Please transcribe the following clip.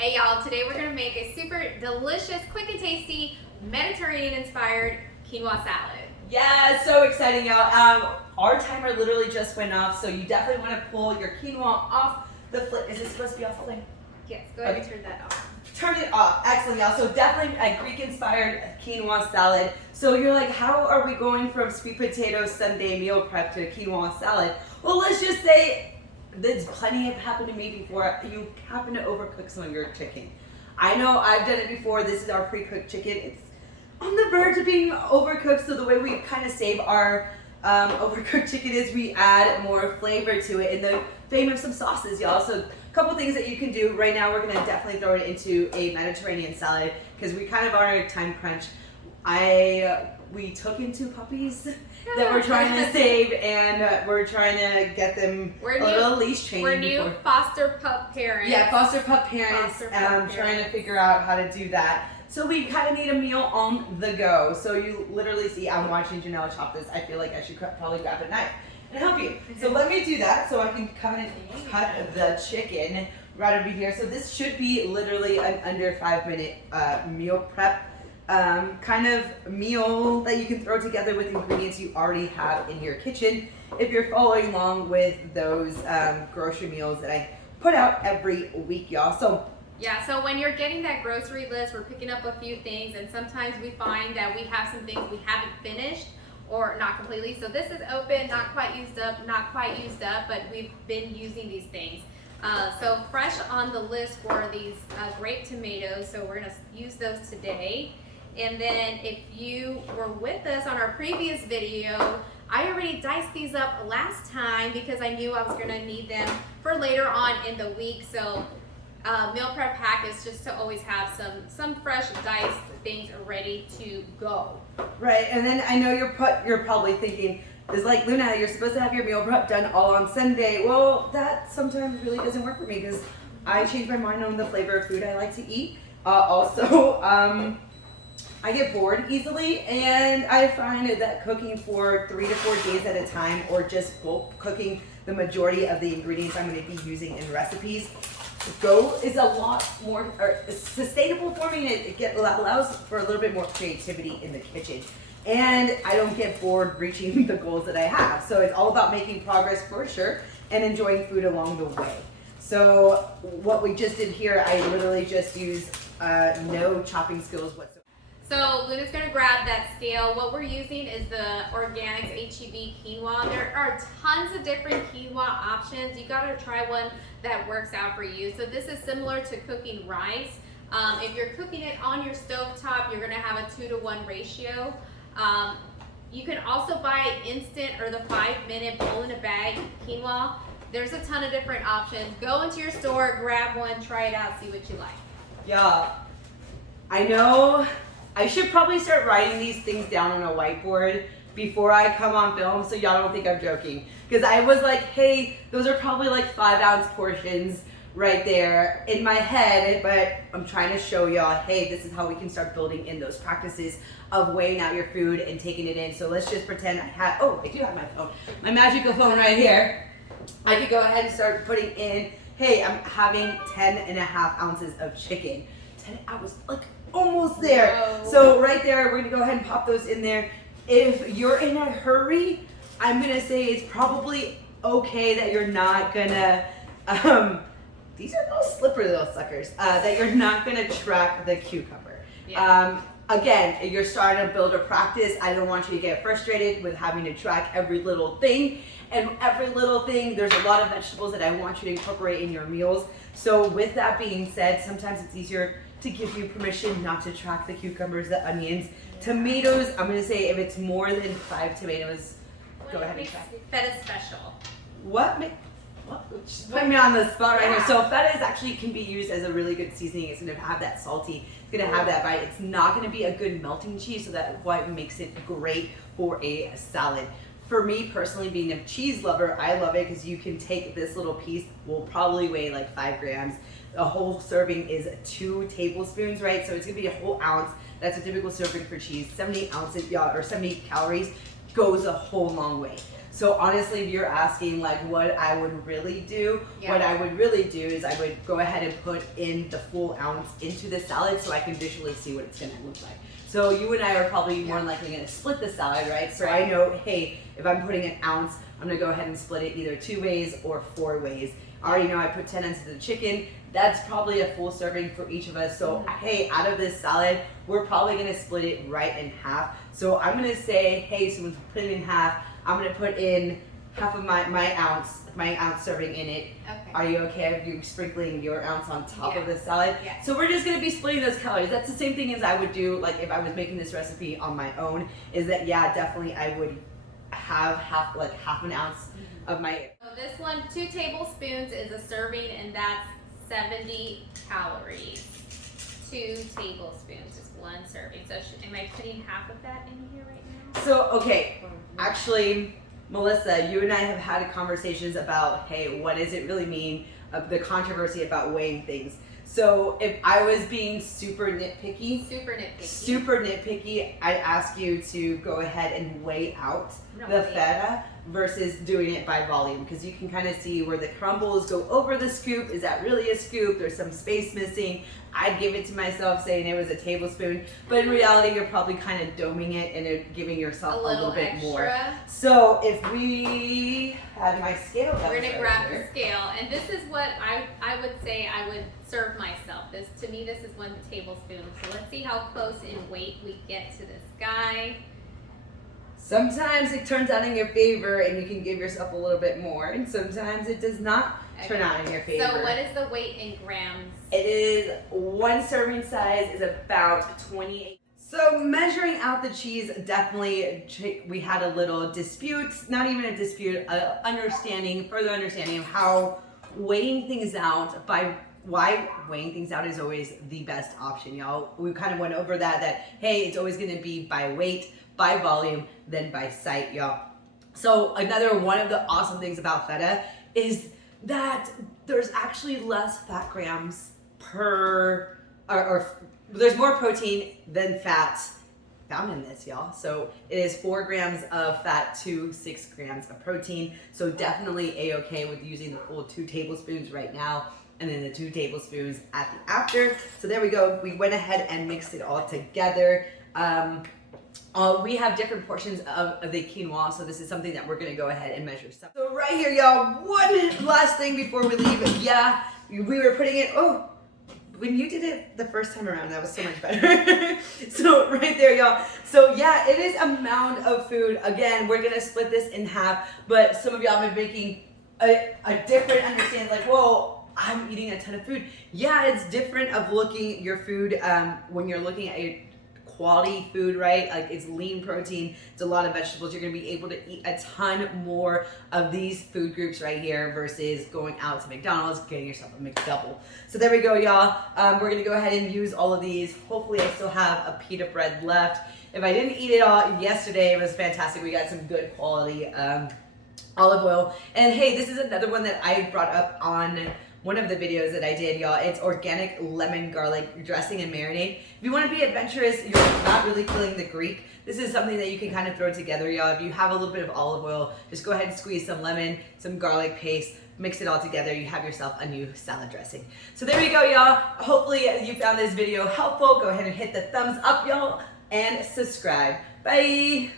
Hey y'all, today we're gonna make a super delicious, quick and tasty, Mediterranean-inspired quinoa salad. Yeah, so exciting, y'all. Our timer literally just went off, so you definitely want to pull your quinoa off the flip. Is it supposed to be off the flame? Yes, go ahead and turn that off. Turn it off. Excellent, y'all. So definitely a Greek-inspired quinoa salad. So you're like, how are we going from sweet potato Sunday meal prep to a quinoa salad? Well, let's just say there's plenty of happened to me before. You happen to overcook some of your chicken. I know I've done it before. This is our pre-cooked chicken. It's on the verge of being overcooked, so the way we kind of save our overcooked chicken is we add more flavor to it in the vein of some sauces, y'all. So a couple things that you can do right now. We're gonna definitely throw it into a Mediterranean salad because we kind of are in a time crunch. We took in two puppies that we're trying to save, and we're trying to get them a little leash training. We're new foster pup parents. Yeah, foster pup parents. Trying to figure out how to do that. So we kind of need a meal on the go. So you literally see, I'm watching Janelle chop this. I feel like I should probably grab a knife and help you. So let me do that so I can come and cut the chicken right over here. So this should be literally an under 5-minute meal prep kind of meal that you can throw together with ingredients you already have in your kitchen if you're following along with those grocery meals that I put out every week, y'all. So when you're getting that grocery list, we're picking up a few things, and sometimes we find that we have some things we haven't finished or not completely. So this is open, not quite used up, but we've been using these things. So fresh on the list were these grape tomatoes, so we're gonna use those today. And then if you were with us on our previous video, I already diced these up last time because I knew I was gonna need them for later on in the week. So meal prep hack is just to always have some fresh diced things ready to go. Right, and then I know you're probably thinking, is like, Luna, you're supposed to have your meal prep done all on Sunday. Well, that sometimes really doesn't work for me because I change my mind on the flavor of food I like to eat. I get bored easily, and I find that cooking for 3 to 4 days at a time, or just bulk cooking the majority of the ingredients I'm going to be using in recipes, is a lot more sustainable for me, and it allows for a little bit more creativity in the kitchen. And I don't get bored reaching the goals that I have. So it's all about making progress for sure and enjoying food along the way. So what we just did here, I literally just used no chopping skills whatsoever. So Luna's gonna grab that scale. What we're using is the Organics HEB quinoa. There are tons of different quinoa options. You gotta try one that works out for you. So this is similar to cooking rice. If you're cooking it on your stovetop, you're gonna have a 2-to-1 ratio. You can also buy instant or the 5-minute bowl in a bag quinoa. There's a ton of different options. Go into your store, grab one, try it out, see what you like. Yeah, I know I should probably start writing these things down on a whiteboard before I come on film so y'all don't think I'm joking. Because I was like, hey, those are probably like 5-ounce portions right there in my head, but I'm trying to show y'all, hey, this is how we can start building in those practices of weighing out your food and taking it in. So let's just pretend I do have my phone, my magical phone right here. I could go ahead and start putting in, hey, I'm having 10.5 ounces of chicken. I was like almost there. Whoa. So right there, we're gonna go ahead and pop those in there. If you're in a hurry, I'm gonna say it's probably okay that you're not gonna, these are little slippery little suckers, that you're not gonna track the cucumber. Yeah. Again, you're starting to build a practice. I don't want you to get frustrated with having to track every little thing. And every little thing, there's a lot of vegetables that I want you to incorporate in your meals. So with that being said, sometimes it's easier to give you permission not to track the cucumbers, the onions, tomatoes. I'm gonna say if it's more than 5 tomatoes, go ahead and track it. Feta special. Just put me on the spot right here. So feta actually can be used as a really good seasoning. It's gonna have that salty, it's gonna have that bite. It's not gonna be a good melting cheese, so that's why it makes it great for a salad. For me personally, being a cheese lover, I love it because you can take this little piece, will probably weigh like 5 grams. A whole serving is 2 tablespoons, right? So it's gonna be a whole ounce. That's a typical serving for cheese. 70 ounces, or 70 calories goes a whole long way. So honestly, if you're asking like what I would really do, what I would really do is I would go ahead and put in the full ounce into the salad so I can visually see what it's gonna look like. So you and I are probably more than likely gonna split the salad, right? So I know, hey, if I'm putting an ounce, I'm gonna go ahead and split it either 2 ways or 4 ways. I already know I put 10 ounces of the chicken. That's probably a full serving for each of us. So hey, out of this salad, we're probably gonna split it right in half. So I'm gonna say, hey, so we'll put it in half. I'm gonna put in half of my ounce serving in it. Okay. Are you okay with you sprinkling your ounce on top of the salad? Yeah. So we're just gonna be splitting those calories. That's the same thing as I would do, like if I was making this recipe on my own, is that yeah, definitely I would have half an ounce of my. So this one, 2 tablespoons is a serving, and that's 70 calories. 2 tablespoons is 1 serving. So am I putting half of that in here right now? So okay, actually, Melissa, you and I have had conversations about, hey, what does it really mean, the controversy about weighing things. So if I was being super nitpicky, I'd ask you to go ahead and weigh out the feta versus doing it by volume, because you can kind of see where the crumbles go over the scoop. Is that really a scoop? There's some space missing. I'd give it to myself saying it was a tablespoon, but in reality you're probably kind of doming it and giving yourself a little bit extra. more. So if we had my scale, we're gonna grab the scale, and this is what I would say I would serve myself. This, to me, this is 1 tablespoon. So let's see how close in weight we get to this guy. Sometimes it turns out in your favor and you can give yourself a little bit more, and sometimes it does not turn out in your favor. So what is the weight in grams? It is 1 serving size is about 28. So measuring out the cheese, definitely we had a little dispute, not even a dispute, further understanding of how weighing things out why weighing things out is always the best option, y'all. We kind of went over that hey, it's always going to be by weight, by volume, then by sight, y'all. So another one of the awesome things about feta is that there's actually less fat grams per, or there's more protein than fat found in this, y'all. So it is 4 grams of fat to 6 grams of protein. So definitely a-okay with using the full 2 tablespoons right now, and then the 2 tablespoons at the after. So there we go. We went ahead and mixed it all together. We have different portions of the quinoa, so this is something that we're gonna go ahead and measure. So right here, y'all, one last thing before we leave. Yeah, we were putting it, when you did it the first time around, that was so much better. So right there, y'all. So yeah, it is a mound of food. Again, we're gonna split this in half, but some of y'all have been making a different understanding, like, whoa, I'm eating a ton of food. Yeah, it's different of looking at your food when you're looking at your quality food, right? Like it's lean protein, it's a lot of vegetables. You're gonna be able to eat a ton more of these food groups right here versus going out to McDonald's, getting yourself a McDouble. So there we go, y'all. We're gonna go ahead and use all of these. Hopefully I still have a pita bread left. If I didn't eat it all yesterday, it was fantastic. We got some good quality olive oil. And hey, this is another one that I brought up on one of the videos that I did, y'all. It's organic lemon garlic dressing and marinade. If you want to be adventurous, you're not really feeling the Greek, this is something that you can kind of throw together, y'all. If you have a little bit of olive oil, just go ahead and squeeze some lemon, some garlic paste, mix it all together. You have yourself a new salad dressing. So there you go, y'all. Hopefully you found this video helpful. Go ahead and hit the thumbs up, y'all, and subscribe. Bye.